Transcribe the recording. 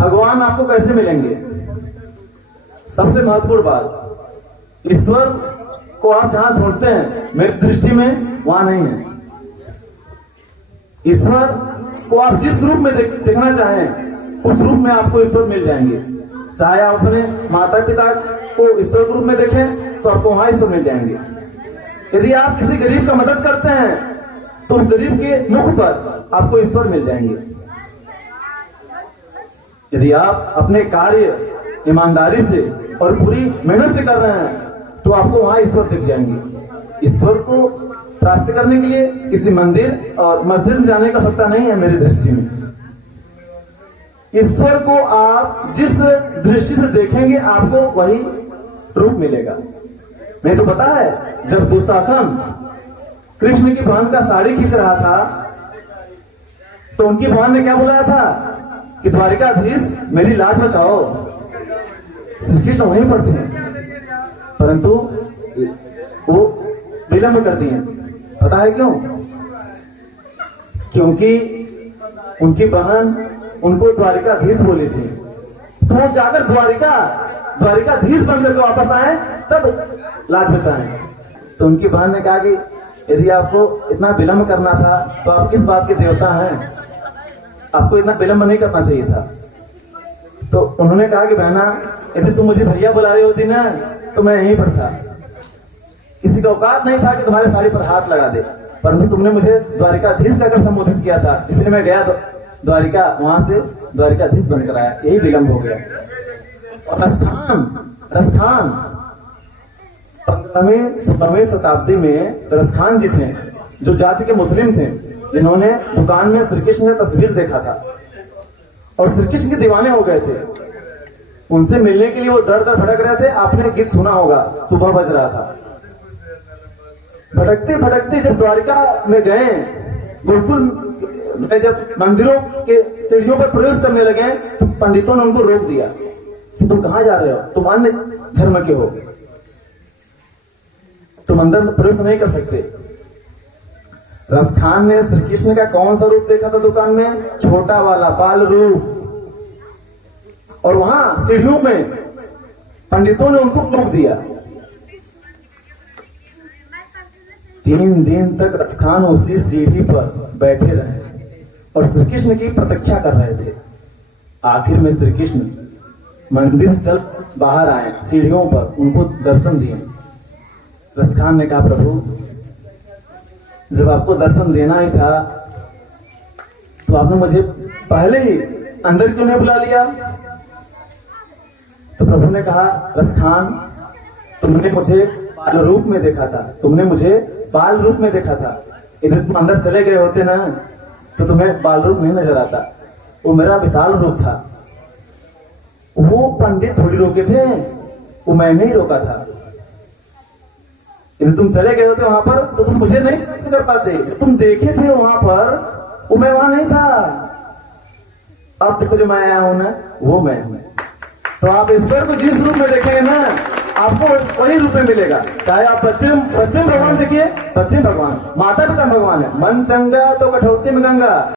भगवान आपको कैसे मिलेंगे? सबसे महत्वपूर्ण बात, ईश्वर को आप जहां ढूंढते हैं मेरी दृष्टि में वहां नहीं है। ईश्वर को आप जिस रूप में देखना चाहें उस रूप में आपको ईश्वर मिल जाएंगे। चाहे आप अपने माता पिता को ईश्वर के रूप में देखें तो आपको वहां ईश्वर मिल जाएंगे। यदि आप किसी गरीब का मदद करते हैं तो उस गरीब के मुख पर आपको ईश्वर मिल जाएंगे। यदि आप अपने कार्य ईमानदारी से और पूरी मेहनत से कर रहे हैं तो आपको वहां ईश्वर दिख जाएंगे। ईश्वर को प्राप्त करने के लिए किसी मंदिर और मस्जिद में जाने का सत्ता नहीं है मेरी दृष्टि में। ईश्वर को आप जिस दृष्टि से देखेंगे आपको वही रूप मिलेगा। नहीं तो पता है, जब दुशासन कृष्ण की बहन का साड़ी खींच रहा था तो उनकी बहन ने क्या बुलाया था कि द्वारिकाधीश मेरी लाज बचाओ। श्री कृष्ण वहीं पर थे परंतु वो विलंब कर दिए। पता है क्यों? क्योंकि उनकी बहन उनको द्वारिकाधीश बोली थी, तो वो जाकर द्वारिकाधीश बनकर के वापस आए तब लाज बचाएं। तो उनकी बहन ने कहा कि यदि आपको इतना विलंब करना था तो आप किस बात के देवता हैं? आपको इतना विलंब नहीं करना चाहिए था। तो उन्होंने कहा कि बहना, यदि तुम मुझे भैया बुला रही होती ना तो मैं यहीं पर था। किसी का औकात नहीं था कि तुम्हारे साड़ी पर हाथ लगा दे, परंतु तुमने मुझे द्वारिकाधीश कहकर संबोधित किया था, इसलिए मैं गया द्वारिका, वहां से द्वारिकाधीश बनकर आया। यही विलंब हो गया। और रसखान 15वीं शताब्दी में रसखान जी थे, जो जाति के मुस्लिम थे, जिन्होंने दुकान में श्री कृष्ण का तस्वीर देखा था और श्री कृष्ण के दीवाने हो गए थे। उनसे मिलने के लिए वो दर दर भटक रहे थे। आपने गीत सुना होगा, सुबह बज रहा था। भटकते भटकते जब द्वारिका में गए, गोकुल में जब मंदिरों के सीढ़ियों पर प्रवेश करने लगे तो पंडितों ने उनको रोक दिया कि तुम कहां जा रहे हो, तुम अन्य धर्म के हो, तुम अंदर प्रवेश नहीं कर सकते। रसखान ने श्री कृष्ण का कौन सा रूप देखा था दुकान में? छोटा वाला बाल रूप। और वहां सीढ़ियों में पंडितों ने उनको रोक दिया। 3 दिन तक रसखान उसी सीढ़ी पर बैठे रहे और श्री कृष्ण की प्रतीक्षा कर रहे थे। आखिर में श्री कृष्ण मंदिर से चल बाहर आए, सीढ़ियों पर उनको दर्शन दिए। रसखान ने कहा, प्रभु जब आपको दर्शन देना ही था तो आपने मुझे पहले ही अंदर क्यों नहीं बुला लिया? तो प्रभु ने कहा, रसखान तुमने मुझे बाल रूप में देखा था, तुमने मुझे बाल रूप में देखा था। इधर तुम अंदर चले गए होते ना तो तुम्हें बाल रूप नहीं नजर आता। वो मेरा विशाल रूप था। वो पंडित थोड़ी रोके थे, वो मैंने ही रोका था। यदि तुम चले गए होते वहां पर तो तुम मुझे नहीं कर पाते। तुम देखे थे वहां पर, वो मैं वहां नहीं था। अब देखो जो मैं आया हूं ना, वो मैं हूं। तो आप ईश्वर को जिस रूप में देखेंगे ना आपको वही रूप में मिलेगा। चाहे आप पश्चिम भगवान देखिए, पश्चिम भगवान, माता पिता भगवान है। मन चंगा तो कठौती में गंगा।